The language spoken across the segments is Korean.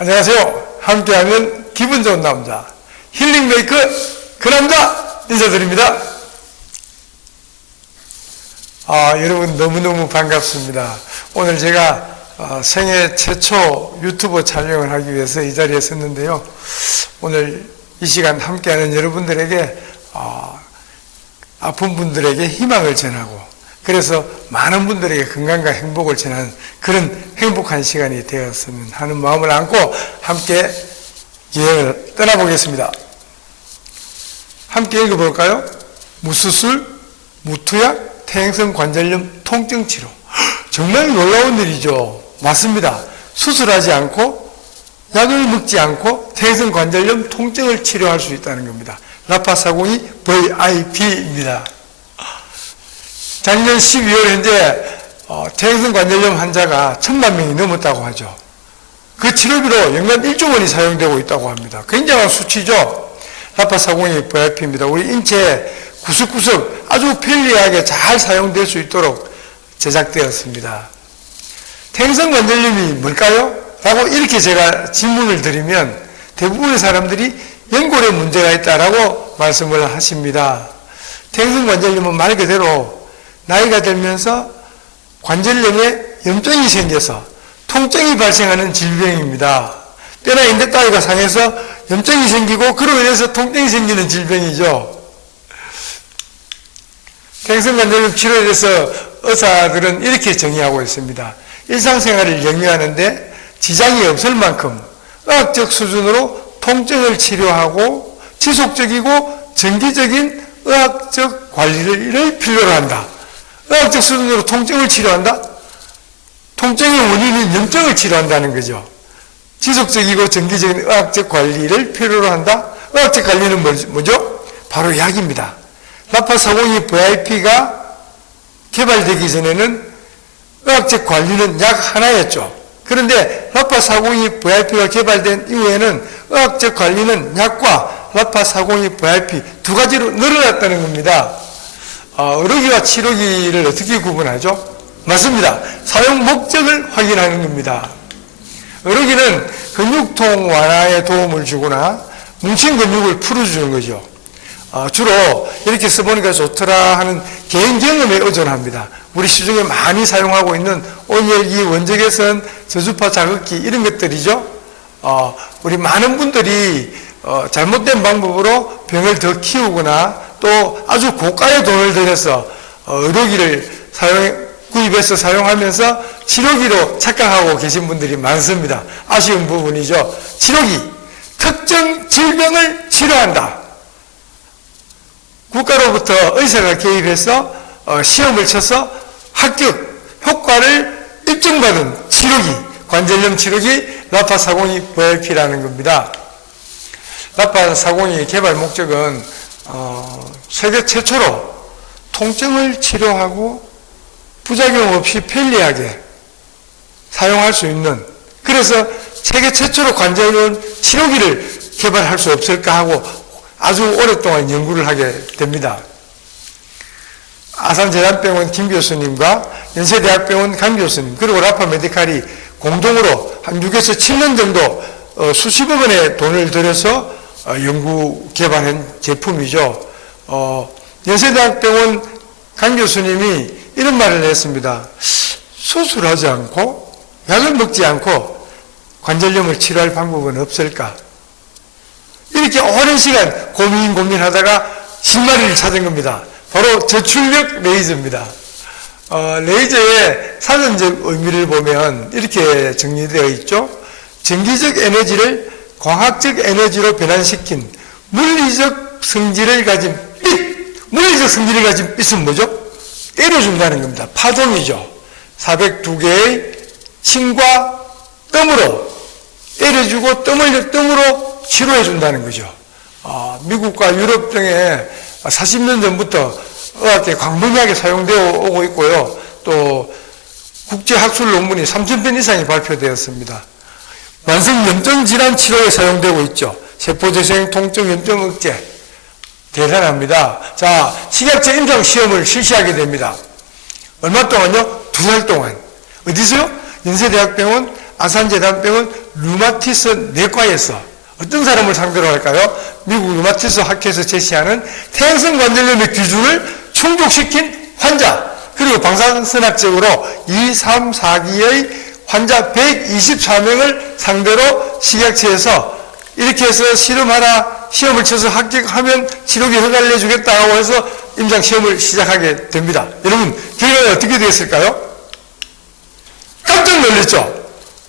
안녕하세요. 함께하면 기분 좋은 남자 힐링메이커 그 남자 인사드립니다. 여러분 너무너무 반갑습니다. 오늘 제가 생애 최초 유튜브 촬영을 하기 위해서 이 자리에 섰는데요. 오늘 이 시간 함께하는 여러분들에게 아픈 분들에게 희망을 전하고, 그래서 많은 분들에게 건강과 행복을 전하는 그런 행복한 시간이 되었으면 하는 마음을 안고 함께 여행을 떠나보겠습니다. 함께 읽어볼까요? 무수술, 무투약, 퇴행성 관절염 통증 치료. 정말 놀라운 일이죠. 맞습니다. 수술하지 않고 약을 먹지 않고 퇴행성 관절염 통증을 치료할 수 있다는 겁니다. 라파사공이 VIP입니다. 작년 12월 현재 퇴행성 관절염 환자가 1000만 명이 넘었다고 하죠. 그 치료비로 연간 1조 원이 사용되고 있다고 합니다. 굉장한 수치죠. 라파사공이 VIP입니다. 우리 인체 구석구석 아주 편리하게 잘 사용될 수 있도록 제작되었습니다. 퇴행성 관절염이 뭘까요? 라고 이렇게 제가 질문을 드리면 대부분의 사람들이 연골에 문제가 있다라고 말씀을 하십니다. 퇴행성 관절염은 말 그대로 나이가 들면서 관절염에 염증이 생겨서 통증이 발생하는 질병입니다. 뼈나 인대 따위가 상해서 염증이 생기고 그로 인해서 통증이 생기는 질병이죠. 퇴행성 관절염 치료에 대해서 의사들은 이렇게 정의하고 있습니다. 일상생활을 영위하는데 지장이 없을 만큼 의학적 수준으로 통증을 치료하고 지속적이고 정기적인 의학적 관리를 필요로 한다. 의학적 수준으로 통증을 치료한다? 통증의 원인인 염증을 치료한다는 거죠. 지속적이고 정기적인 의학적 관리를 필요로 한다? 의학적 관리는 뭐죠? 바로 약입니다. 라파사공이 VIP가 개발되기 전에는 의학적 관리는 약 하나였죠. 그런데 라파사공이 VIP가 개발된 이후에는 의학적 관리는 약과 라파사공이 VIP 두 가지로 늘어났다는 겁니다. 의료기와 치료기를 어떻게 구분하죠? 맞습니다. 사용 목적을 확인하는 겁니다. 의료기는 근육통 완화에 도움을 주거나 뭉친 근육을 풀어주는 거죠. 주로 이렇게 써보니까 좋더라 하는 개인 경험에 의존합니다. 우리 시중에 많이 사용하고 있는 온열기, 원적외선, 저주파 자극기 이런 것들이죠. 우리 많은 분들이 잘못된 방법으로 병을 더 키우거나 또 아주 고가의 돈을 들여서 의료기를 구입해서 사용하면서 치료기로 착각하고 계신 분들이 많습니다. 아쉬운 부분이죠. 치료기, 특정 질병을 치료한다. 국가로부터 의사가 개입해서 시험을 쳐서 합격, 효과를 입증받은 치료기, 관절염 치료기 라파사공이 VIP라는 겁니다. 라파사공이 개발 목적은 세계 최초로 통증을 치료하고 부작용 없이 편리하게 사용할 수 있는, 그래서 세계 최초로 관절염 치료기를 개발할 수 없을까 하고 아주 오랫동안 연구를 하게 됩니다. 아산재단병원 김 교수님과 연세대학병원 강 교수님 그리고 라파메디칼이 공동으로 한 6에서 7년 정도 수십억 원의 돈을 들여서 연구 개발한 제품이죠. 연세대학병원 강 교수님이 이런 말을 했습니다. 수술하지 않고 약을 먹지 않고 관절염을 치료할 방법은 없을까? 이렇게 오랜 시간 고민하다가 실마리를 찾은 겁니다. 바로 저출력 레이저입니다. 레이저의 사전적 의미를 보면 이렇게 정리되어 있죠. 전기적 에너지를 광학적 에너지로 변환시킨 물리적 성질을 가진 빛. 물리적 성질을 가진 빛은 뭐죠? 때려준다는 겁니다. 파동이죠. 402개의 침과 뜸으로 때려주고 뜸으로 치료해준다는 거죠. 미국과 유럽 등에 40년 전부터 의학계 광범위하게 사용되어 오고 있고요. 또 국제학술 논문이 3000편 이상이 발표되었습니다. 만성염증 질환 치료에 사용되고 있죠. 세포재생 통증 염증 억제. 대단합니다. 자, 식약처 임상 시험을 실시하게 됩니다. 얼마 동안요? 2달 동안. 어디서요? 연세대학병원 아산재단병은 류마티스 내과에서 어떤 사람을 상대로 할까요? 미국 류마티스 학회에서 제시하는 태행성 관절염의 기준을 충족시킨 환자, 그리고 방사선학적으로 2, 3, 4기의 환자 124명을 상대로 식약처에서 이렇게 해서 시험을 쳐서 합격하면 치료기 허가를 내주겠다고 해서 임상 시험을 시작하게 됩니다. 여러분, 결과가 어떻게 되었을까요? 깜짝 놀랐죠?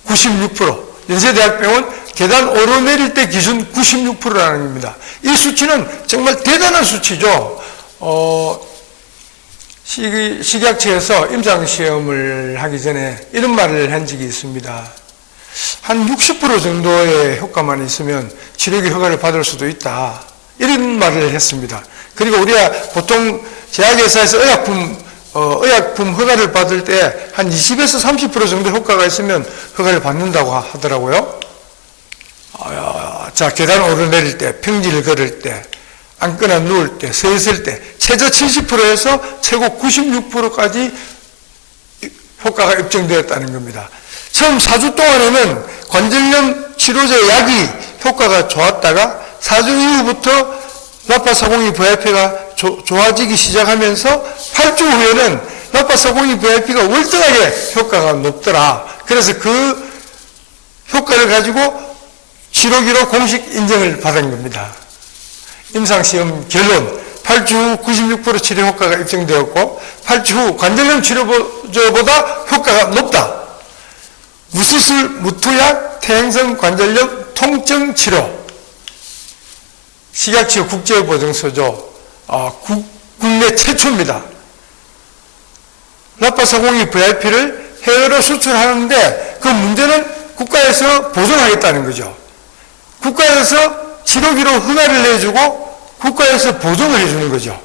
96%. 연세대학병원 계단 오르내릴 때 기준 96%라는 겁니다. 이 수치는 정말 대단한 수치죠. 식약처에서 임상시험을 하기 전에 이런 말을 한 적이 있습니다. 한 60% 정도의 효과만 있으면 치료기 허가를 받을 수도 있다. 이런 말을 했습니다. 그리고 우리가 보통 제약회사에서 의약품 허가를 받을 때 한 20에서 30% 정도 효과가 있으면 허가를 받는다고 하더라고요. 자, 계단 오르내릴 때, 평지를 걸을 때, 앉거나 누울 때, 서 있을 때, 최저 70%에서 최고 96%까지 효과가 입증되었다는 겁니다. 처음 4주 동안에는 관절염 치료제 약이 효과가 좋았다가 4주 이후부터 라파402 VIP가 좋아지기 시작하면서 8주 후에는 라파402 VIP가 월등하게 효과가 높더라. 그래서 그 효과를 가지고 치료기로 공식 인정을 받은 겁니다. 임상시험 결론, 8주 후 96% 치료 효과가 입증되었고 8주 후 관절염 치료보다 효과가 높다. 무수술, 무투약, 퇴행성 관절염 통증 치료. 식약처 국제보증서죠. 국내 최초입니다. 라파402 VIP를 해외로 수출하는데 그 문제는 국가에서 보존하겠다는 거죠. 국가에서 치료기로 허가를 내주고 국가에서 보존을 해주는 거죠.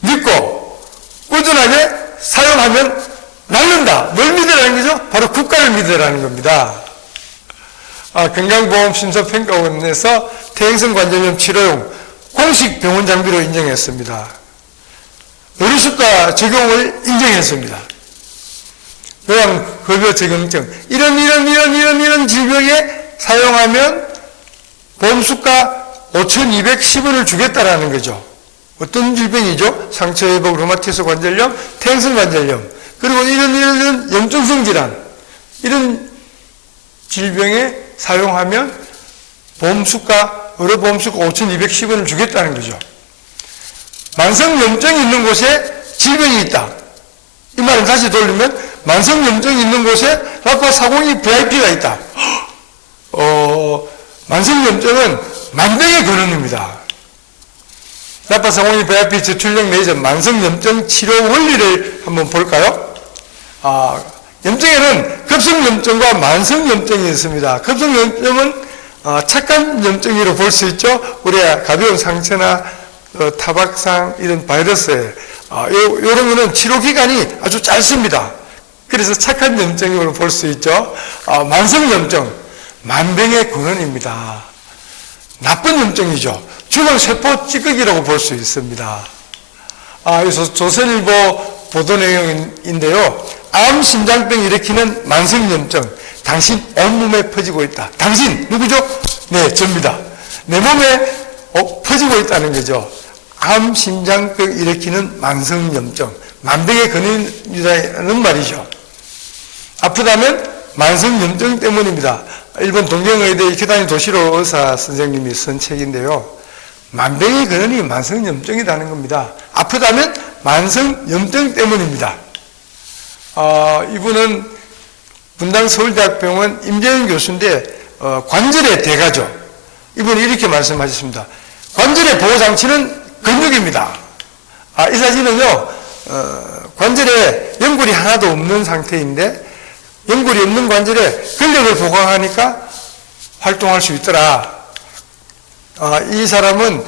믿고 꾸준하게 사용하면 낫는다. 뭘 믿으라는 거죠? 바로 국가를 믿으라는 겁니다. 건강보험심사평가원에서 퇴행성 관절염 치료용 공식 병원 장비로 인정했습니다. 의료수가 적용을 인정했습니다. 요양급여 적용증. 이런 질병에 사용하면 보험수가 5,210원을 주겠다라는 거죠. 어떤 질병이죠? 상처회복, 류마티스 관절염, 퇴행성 관절염. 그리고 이런 염증성 질환. 이런 질병에 사용하면 의료보험수가 5,210원을 주겠다는 거죠. 만성염증이 있는 곳에 질병이 있다. 이 말을 다시 돌리면 만성염증이 있는 곳에 라파402 VIP가 있다. 만성염증은 만병의 근원입니다. 라파402 VIP 저출력 레이저 만성염증 치료 원리를 한번 볼까요? 염증에는 급성염증과 만성염증이 있습니다. 급성염증은 착한 염증으로 볼 수 있죠. 우리가 가벼운 상처나 타박상 이런 바이러스에 이런 거는 치료 기간이 아주 짧습니다. 그래서 착한 염증으로 볼 수 있죠. 만성염증, 만병의 근원입니다. 나쁜 염증이죠. 주광세포 찌꺼기라고 볼 수 있습니다. 여기서 조선일보 보도 내용인데요. 암, 심장병 일으키는 만성염증, 당신 온몸에 퍼지고 있다. 당신 누구죠? 네, 접니다. 내 몸에 퍼지고 있다는 거죠. 암, 심장병 일으키는 만성염증, 만병의 근원이라는 말이죠. 아프다면 만성염증 때문입니다. 일본 동경의대 이케다니 도시로 의사 선생님이 쓴 책인데요. 만병의 근원이 만성염증이라는 겁니다. 아프다면 만성염증 때문입니다. 이분은 분당 서울대학병원 임재현 교수인데 관절의 대가죠. 이분이 이렇게 말씀하셨습니다. 관절의 보호장치는 근육입니다. 이 사진은요, 관절에 연골이 하나도 없는 상태인데 연골이 없는 관절에 근력을 보강하니까 활동할 수 있더라. 이 사람은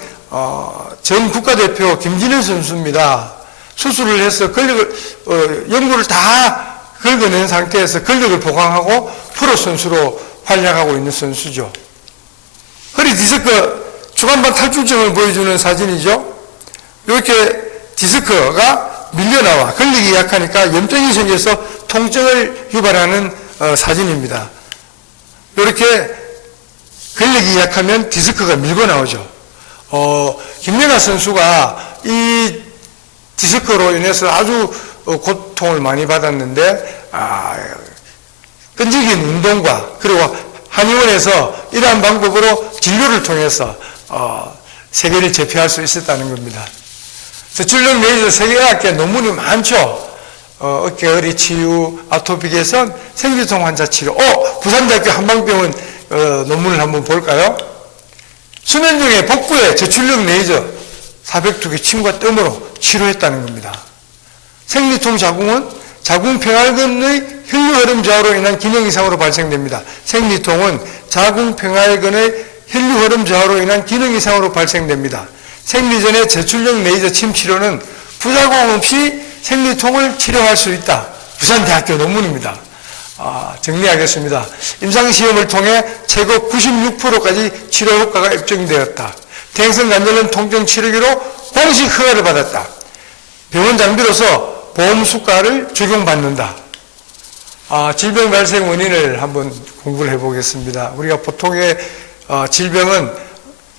전 국가대표 김진현 선수입니다. 수술을 해서 연골을 다 긁어낸 상태에서 근력을 보강하고 프로 선수로 활약하고 있는 선수죠. 허리 디스크 주간반 탈출증을 보여주는 사진이죠. 이렇게 디스크가 밀려나와 근력이 약하니까 염증이 생겨서 통증을 유발하는 사진입니다. 이렇게 근력이 약하면 디스크가 밀고 나오죠. 김연아 선수가 이 디스크로 인해서 아주 고통을 많이 받았는데, 끈질긴 운동과 그리고 한의원에서 이러한 방법으로 진료를 통해서 세계를 제패할 수 있었다는 겁니다. 저출력 레이저 세계의학계 논문이 많죠. 어깨 허리 치유, 아토피 개선, 생리통 환자 치료. 부산대학교 한방병원 논문을 한번 볼까요? 수면 중에 복부에 저출력 레이저 402개 침과 뜸으로 치료했다는 겁니다. 생리통 자궁은 자궁 평활근의 혈류 흐름 저하로 인한 기능 이상으로 발생됩니다. 생리통은 자궁 평활근의 혈류 흐름 저하로 인한 기능 이상으로 발생됩니다. 생리 전에 저출력 레이저 침 치료는 부작용 없이 생리통을 치료할 수 있다. 부산대학교 논문입니다. 정리하겠습니다. 임상시험을 통해 최고 96%까지 치료 효과가 입증되었다. 대행성관절염 통증 치료기로 공식 허가를 받았다. 병원 장비로서 보험 수가를 적용받는다. 질병 발생 원인을 한번 공부를 해보겠습니다. 우리가 보통의 질병은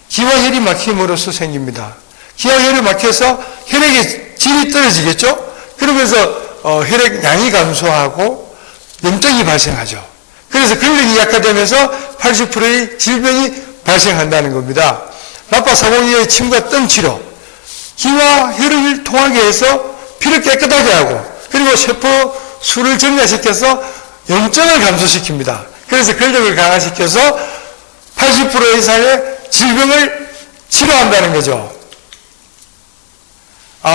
기화혈이 막힘으로써 생깁니다. 기화혈이 막혀서 혈액의 질이 떨어지겠죠? 그러면서 혈액 양이 감소하고 염증이 발생하죠. 그래서 근력이 약화되면서 80%의 질병이 발생한다는 겁니다. 라파사공이의 침과 뜸 치료, 기와 혈을 통하게 해서 피를 깨끗하게 하고 그리고 세포 수를 증가시켜서 염증을 감소시킵니다. 그래서 근력을 강화시켜서 80% 이상의 질병을 치료한다는 거죠.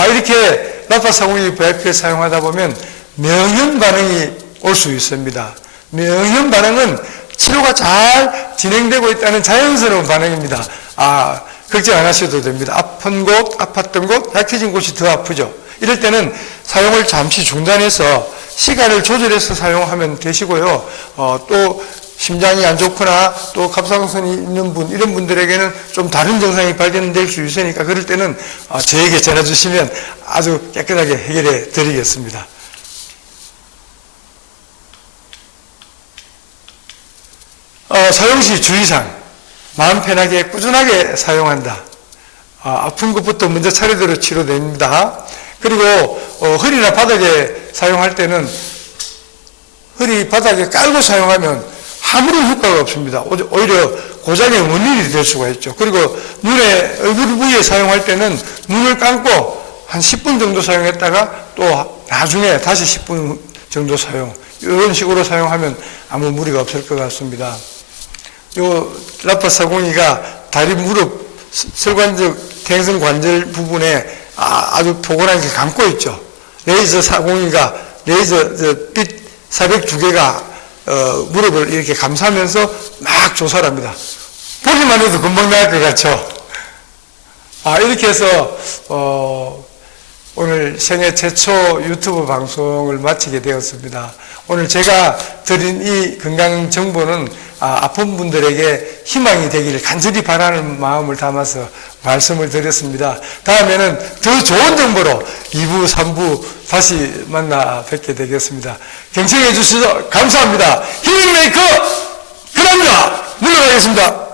이렇게 라파사공이 VIP를 사용하다 보면 명현 반응이 올 수 있습니다. 명현 반응은 치료가 잘 진행되고 있다는 자연스러운 반응입니다. 걱정 안 하셔도 됩니다. 아픈 곳, 아팠던 곳, 약해진 곳이 더 아프죠. 이럴 때는 사용을 잠시 중단해서 시간을 조절해서 사용하면 되시고요. 또 심장이 안 좋거나 또 갑상선이 있는 분, 이런 분들에게는 좀 다른 증상이 발견될 수 있으니까 그럴 때는 저에게 전화 주시면 아주 깨끗하게 해결해 드리겠습니다. 사용 시 주의사항, 마음 편하게 꾸준하게 사용한다. 아픈 것부터 먼저 차례대로 치료됩니다. 그리고 허리나 바닥에 사용할 때는 허리 바닥에 깔고 사용하면 아무런 효과가 없습니다. 오히려 고장의 원인이 될 수가 있죠. 그리고 눈에, 얼굴 부위에 사용할 때는 눈을 감고 한 10분 정도 사용했다가 또 나중에 다시 10분 정도 사용. 이런 식으로 사용하면 아무 무리가 없을 것 같습니다. 요 라파사공이가 다리, 무릎, 설관적 대행성 관절 부분에 아주 포근하게 감고 있죠. 레이저 사공이가 레이저 빛 402개가 무릎을 이렇게 감싸면서 막 조사를 합니다. 보기만 해도 금방 나을 것 같죠. 이렇게 해서 오늘 생애 최초 유튜브 방송을 마치게 되었습니다. 오늘 제가 드린 이 건강 정보는 아픈 분들에게 희망이 되기를 간절히 바라는 마음을 담아서 말씀을 드렸습니다. 다음에는 더 좋은 정보로 2부, 3부 다시 만나 뵙게 되겠습니다. 경청해 주셔서 감사합니다. 힐링메이커 그랍니다. 물러가겠습니다.